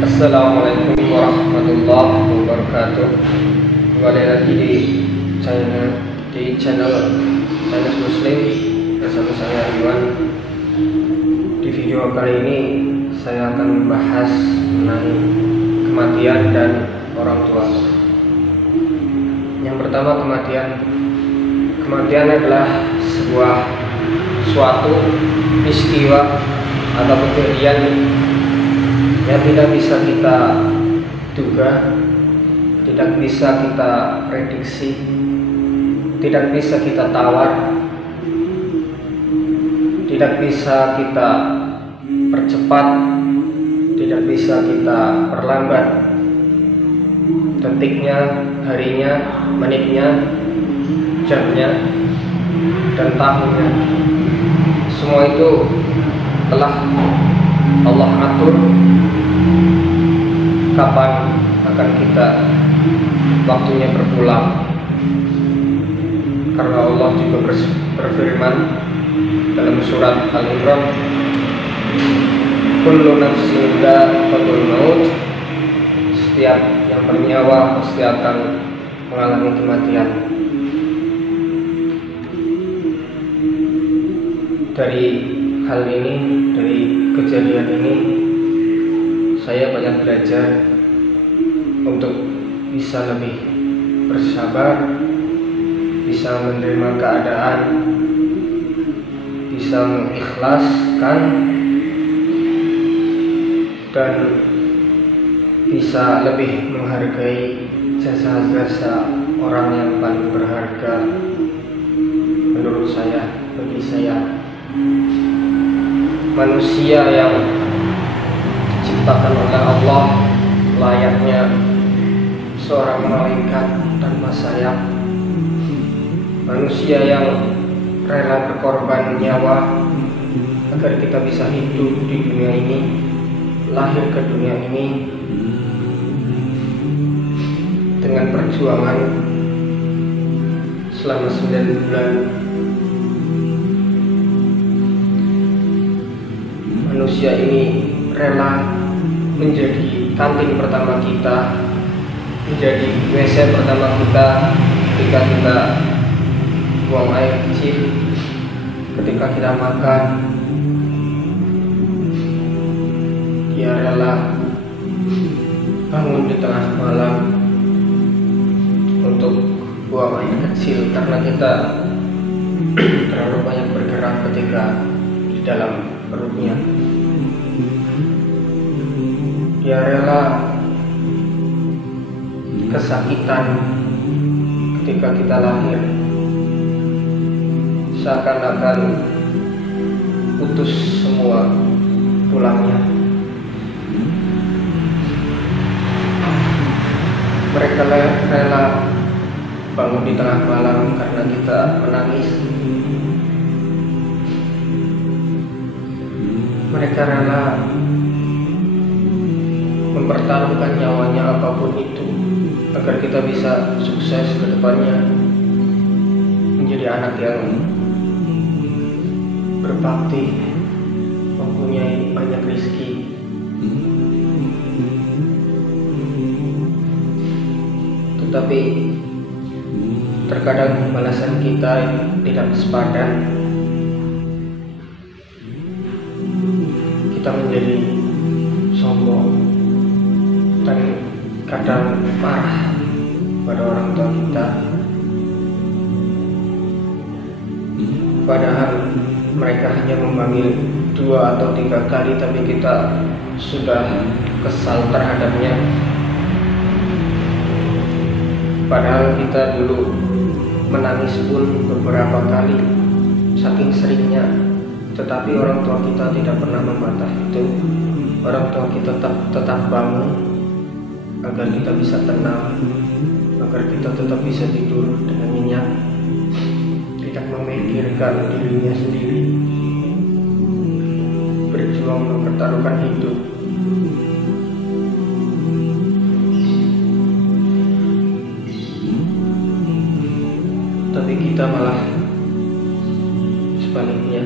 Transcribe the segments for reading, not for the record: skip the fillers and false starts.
Assalamualaikum warahmatullahi wabarakatuh. Kembali lagi di channel Muslim bersama saya Iwan. Di video kali ini saya akan membahas mengenai kematian dan orang tua. Yang pertama, kematian adalah suatu peristiwa atau kejadian yang tidak bisa kita duga, tidak bisa kita prediksi, tidak bisa kita tawar, tidak bisa kita percepat, tidak bisa kita perlambat. Detiknya, harinya, menitnya, jamnya, dan tahunnya, semua itu telah Allah atur kapan akan kita waktunya berpulang. Karena Allah juga berfirman dalam surat Al-Imran, kullu nafsin dha'iqatul maut, setiap yang bernyawa pasti akan mengalami kematian. Dari hal ini, dari kejadian ini, saya banyak belajar untuk bisa lebih bersabar, bisa menerima keadaan, bisa mengikhlaskan, dan bisa lebih menghargai jasa-jasa orang yang paling berharga menurut saya, bagi saya. Manusia yang diciptakan oleh Allah layaknya seorang malaikat tanpa sayap. Manusia yang rela berkorban nyawa agar kita bisa hidup di dunia ini, lahir ke dunia ini dengan perjuangan selama 9 bulan. Manusia ini rela menjadi kantin pertama kita, menjadi WC pertama kita ketika kita buang air kecil, ketika kita makan. Dia rela bangun di tengah malam untuk buang air kecil karena kita terlalu banyak bergerak ketika di dalam perutnya. Dia rela kesakitan ketika kita lahir, seakan-akan putus semua tulangnya. Mereka rela bangun di tengah malam karena kita menangis. Mereka rela mempertaruhkan nyawanya apapun itu agar kita bisa sukses ke depannya, menjadi anak yang berbakti, mempunyai banyak rezeki. Tetapi terkadang balasan kita tidak sepadan. Kita menjadi sombong dan kadang marah pada orang tua kita, padahal mereka hanya memanggil 2 atau 3 kali, tapi kita sudah kesal terhadapnya. Padahal kita dulu menangis pun beberapa kali, saking seringnya. Tetapi orang tua kita tidak pernah membantah itu. Orang tua kita tetap bangun agar kita bisa tenang, agar kita tetap bisa tidur dengan nyenyak, tidak memikirkan dirinya sendiri, berjuang mempertaruhkan hidup. Tapi kita malah sebaliknya.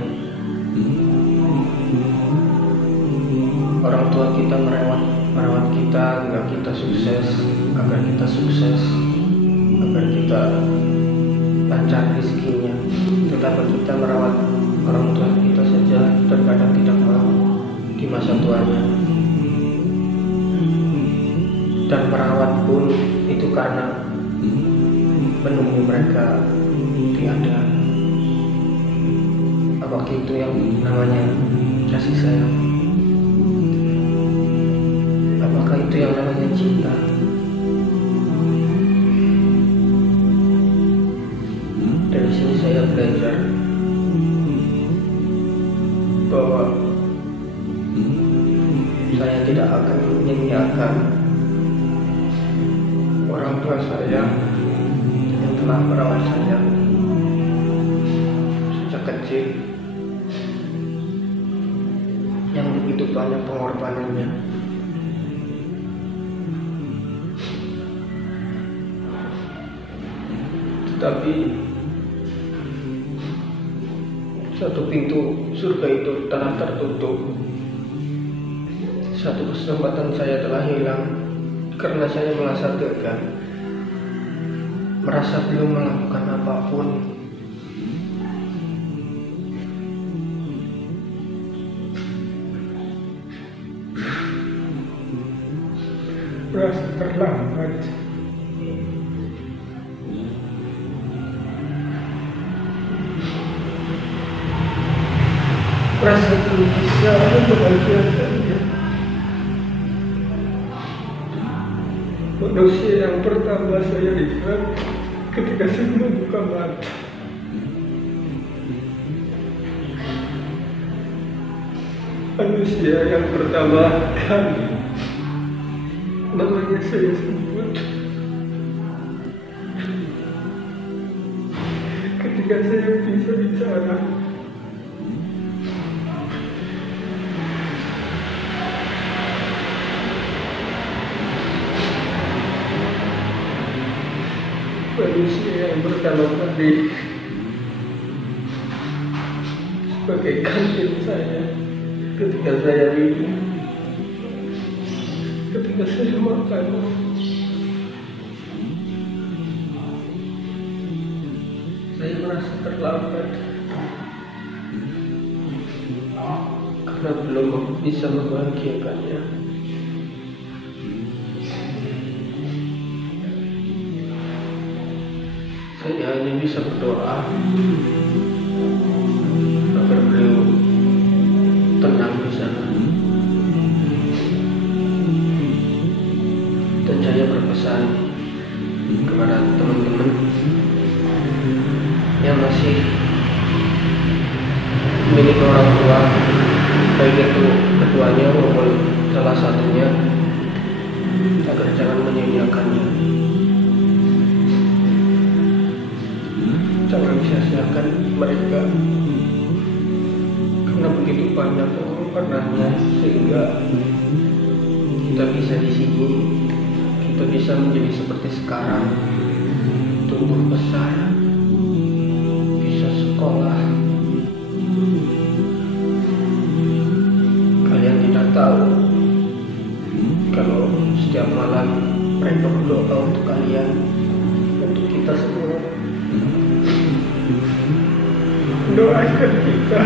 Orang tua kita merewat merawat kita agar kita sukses, agar kita lancar rezekinya. Tetapi kita merawat orang tua kita saja terkadang tidak mau di masa tuanya. Dan merawat pun itu karena menunggu mereka tiada. Apakah itu yang namanya kasih sayang? Apakah itu yang namanya cinta? Dari sini saya belajar bahwa saya tidak akan menyanyiakan orang tua saya yang telah merawat saya sejak kecil, yang begitu banyak pengorbanannya. Tetapi satu pintu surga itu telah tertutup. Satu kesempatan saya telah hilang karena saya merasa gagal, merasa belum melakukan apapun. Merasa terlambat. Merasa belum bisa membahagiakannya. Manusia yang pertama saya lihat ketika saya membuka mata. Manusia yang pertama kali namanya saya sebut ketika saya bisa bicara. Manusia yang pertama kali sebagai kantin saya ketika saya minum, ketika saya makan. Saya merasa terlambat karena belum bisa membahagiakannya. Saya hanya bisa berdoa agar beliau tenang di sana. Dan saya berpesan kepada teman-teman yang masih memiliki orang tua, baik itu keduanya maupun salah satunya, agar jangan menyanyiakannya. Jangan sia-siakan mereka, karena begitu banyak pengorbanannya sehingga kita bisa di sini, kita bisa menjadi seperti sekarang, tumbuh besar, bisa sekolah. Kalian tidak tahu kalau setiap malam mereka berdoa untuk kalian, untuk kita semua. Doakan kita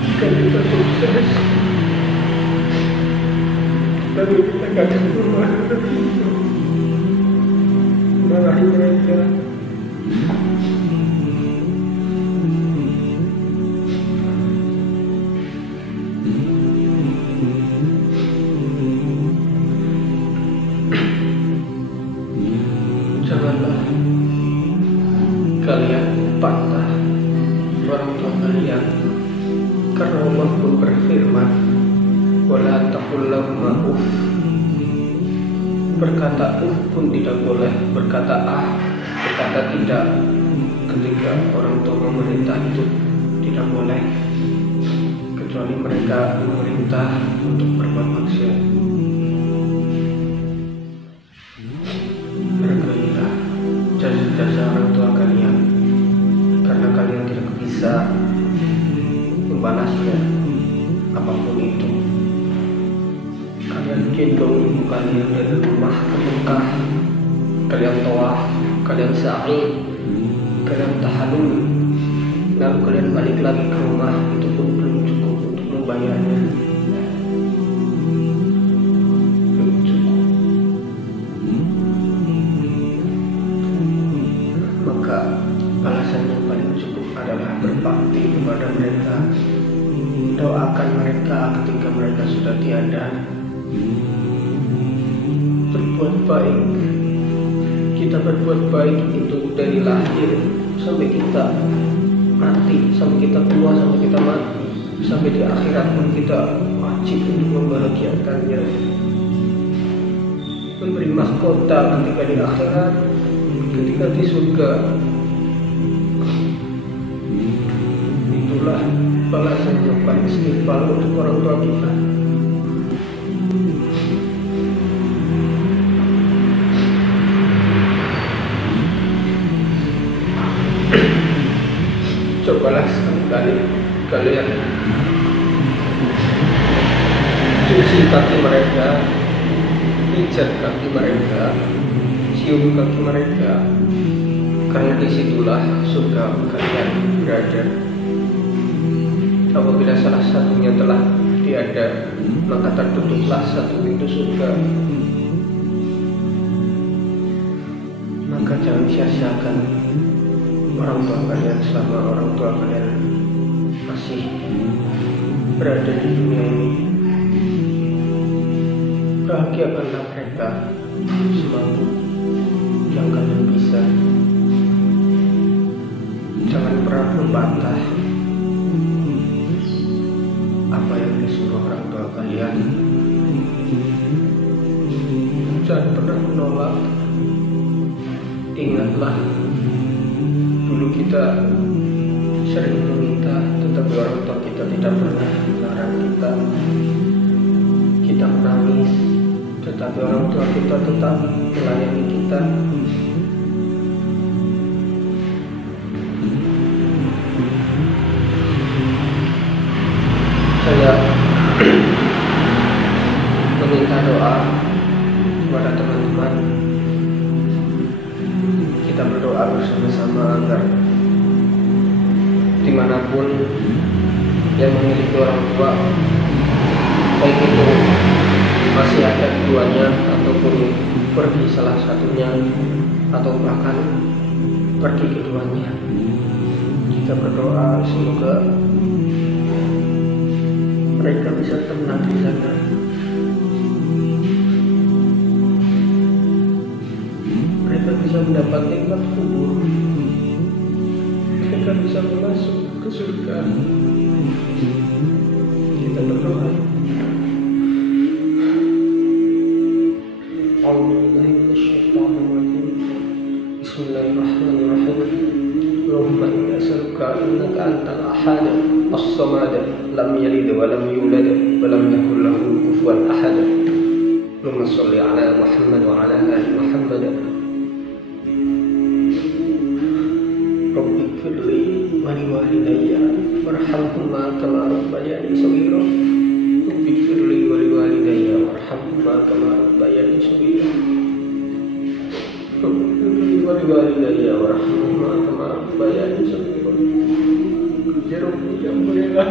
jika kita sukses, lalu kita akan marahi mereka. Janganlah kalian patah orang tua kalian, karena Allah pun berfirman, wala taqul lahuma uff. Berkata pun tidak boleh, berkata berkata tidak ketika orang tua memerintah itu tidak boleh, kecuali mereka memerintah untuk berbuat maksiat. Bergailah jasa orang tua kalian, karena kalian tidak bisa membalasnya apapun itu. gendong ibu kalian dari rumah ke Mekah, kalian tawaf, kalian sa'i, kalian tahallul, lalu kalian balik lagi ke rumah, itu pun belum cukup untuk membayarnya. Belum cukup. Maka balasan yang paling cukup adalah berbakti kepada mereka, doakan mereka ketika mereka sudah tiada, berbuat baik. Kita berbuat baik itu dari lahir sampai kita mati, sampai kita tua, sampai kita mati, sampai di akhirat pun kita wajib untuk membahagiakannya, memberi mahkota ketika di akhirat, ketika di surga. Itulah balasan yang paling setimpal untuk orang tua kita. Cobalah sekali-kali kalian cuci kaki mereka, pijat kaki mereka, cium kaki mereka, karena disitulah surga kalian berada. Apabila salah satunya telah tiada, maka tertutuplah satu pintu surga. Maka jangan sia-siakan orang tua kalian selama orang tua kalian masih berada di dunia ini. Bahagiakanlah mereka semampu yang kalian bisa. Jangan pernah membantah apa yang disuruh orang tua kalian. Jangan pernah menolak. Ingatlah, dulu kita sering meminta, tetapi orang tua kita tidak pernah melarang kita. Kita menangis, tetapi orang tua kita tetap melayani kita. Saya meminta doa kepada teman-teman. Kita berdoa bersama-sama agar dimanapun yang memiliki orang tua, baik itu masih ada keduanya ataupun pergi salah satunya atau bahkan pergi keduanya, kita berdoa semoga mereka bisa tenang di sana. Mereka bisa mendapat nikmat kubur. Mereka bisa masuk ke surga. Kita berdoa. Bismillahirrahmanirrahim. Allahumma inni as'aluka innaka antal ahad as-samad lam yalid wa lam yulad wa lam yakul lahu kufuwan ahad. Allahumma shalli ala Muhammad wa ala ali Muhammad. Rabbi firli wa liwalidayya warhamhuma kama rabbayani shaghira. Rabbi firli wa liwalidayya warhamhuma kama rabbayani shaghira. Rabbi firli wa liwalidayya warhamhuma kama rabbayani shaghira. Ya Rabbi, ya Mulia,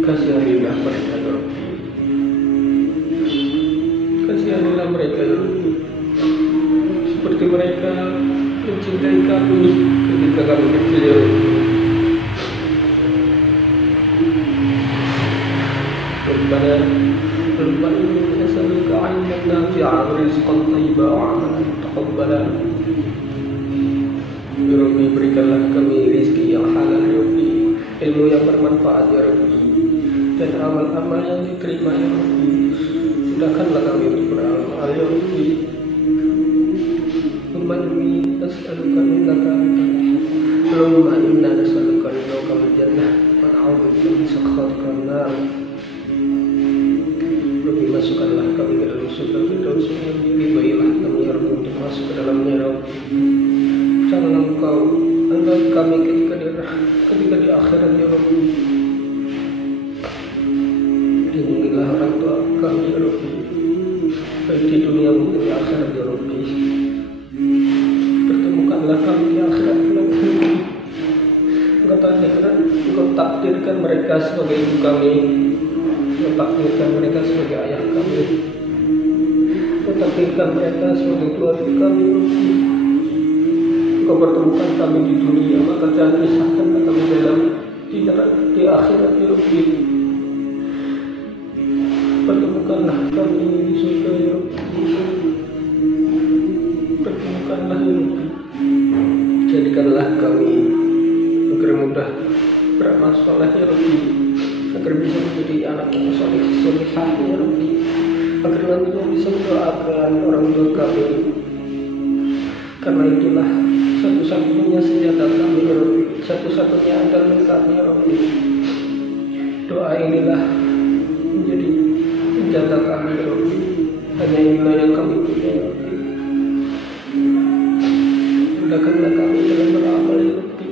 kasihanilah mereka ya Rabbi. Kasihanilah mereka ya Rabbi, seperti mereka mencintai kami ketika kami kecil ya Rabbi. Rabbana inni as'aluka 'ilman nafi'an wa rizqan thayyiban wa 'amalan mutaqabbalan. Ya Rabbi, berikanlah kami rezeki yang halal ya Rabbi, ilmu yang bermanfaat ya Rabbi, dan amal-amal yang diterima ya Rabbi. Mudahkanlah kami untuk beramal ya Rabbi. Allahumma inni as'aluka innaka antal ahad. Allahumma inna nas'aluka ridhaka wal jannah wa na'udzubika min sakhatika nar. Rabbi, masukkanlah kami ke dalam surga Firdaus yang diridhoilah kami ya Rabbi untuk masuk ke dalamnya ya Rabbi. Janganlah Engkau angkat kami ketika di akhirat ya Rabbi. Engkau takdirkan mereka sebagai ibu kami, Engkau takdirkan mereka sebagai ayah kami, Engkau takdirkan mereka sebagai keluarga kami. Engkau pertemukan kami di dunia, maka jangan pisahkan kami di akhirat ya Rabbi. Pertemukanlah kami di surga ya Rabbi. Pertemukanlah ya Rabbi. Jadikanlah kami agar mudah beramal soleh ya Rabbi, agar bisa menjadi anak yang soleh solehah ya Rabbi, agar nantinya bisa mendoakan orang tua kami, karena itulah satu-satunya senjata kami ya Rabbi, satu-satunya andalan kami ya Rabbi. Doa inilah menjadi senjata kami ya Rabbi, hanya inilah yang kami punya ya Rabbi. Mudahkanlah kami dalam beramal ya Rabbi,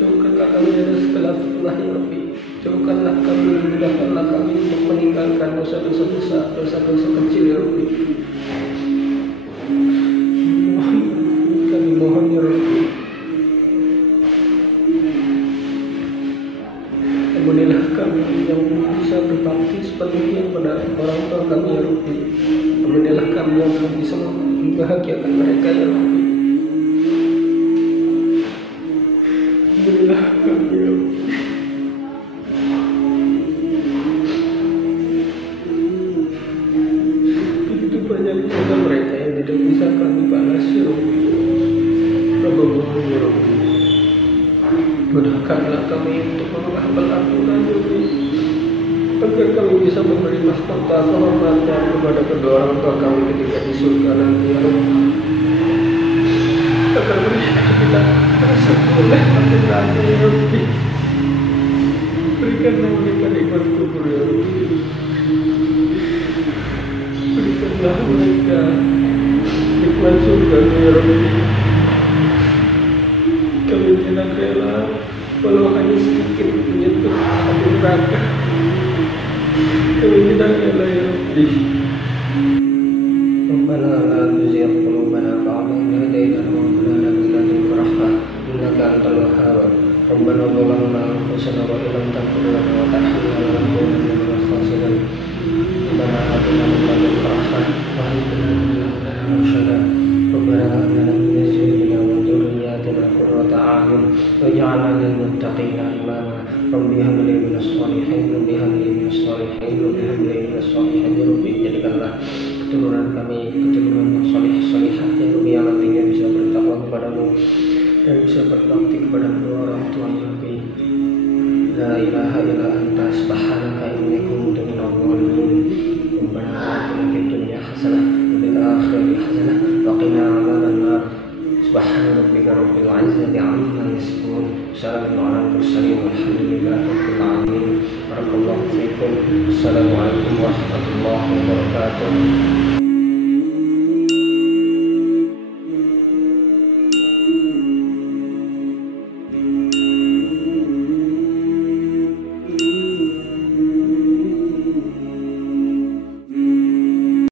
jauhkanlah kami dari segala fitnah ya Rabbi, jauhkanlah kami, mudahkanlah kami untuk meninggalkan dosa-dosa besar, dosa-dosa kecil ya Rabbi. Kami mohon ya Rabbi, ampunilah kami yang bisa berbakti sepenuhnya pada orang tua kami ya Rabbi. Ampunilah kami yang belum bisa membahagiakan mereka ya Rabbi. Ampunilah kami ya Rabbi. Begitu banyak dosa mereka yang tidak bisa kami balas ya Rabbi. Rabbana ya Rabbi, mudahkanlah kami untuk menghafal Al-Quran ya Rabbi, agar kami bisa memberi mahkota kehormatan kepada kedua orang tua kami ketika di surga nanti ya Rabbi, agar kita merasa boleh berarti ya Rabbi. Berikanlah mereka nikmat kubur ya Rabbi, berikanlah mereka nikmat surga ya Rabbi. Kami tidak rela walau hanya sedikit menyentuh api neraka. Kami tidak rela ya Rabbi. Rabbana la tuzigh qulubana ba'da idh hadaytana wa hab lana min ladunka rahmah innaka antal wahhab. Rabbana zalamna anfusana wa illam taghfir lana wa tarhamna lanakunanna minal khasirin. Rabbana atina min ladunka rahmah wa hab lana min ladunka rasyada. Rabbana hab lana min azwajina wa dhurriyyatina qurrata a'yun waj'alna lil muttaqina imama. Rabbi hab li minas shalihin, Rabbi hab li minas shalihin, Rabbi hab li minas shalihin ya Rabbi. Jadikanlah keturunan kami keturunan yang soleh-solehah ya Rabbi, yang nantinya bisa bertakwa kepadamu dan bisa berbakti kepada kedua orang tua ya Rabbi. La ilaha illa anta subhanaka inni kuntu minadh dhalimin. Rabbana atina fid dunya hasanah wa fil akhirati hasanah wa qina adzaban nar. Subhana rabbika rabbil izzati amma yasifun, salamun alal mursalin walhamdulillahi rabbil alamin. Barakallahu fiikum. Assalamualaikum warahmatullahi wabarakatuh.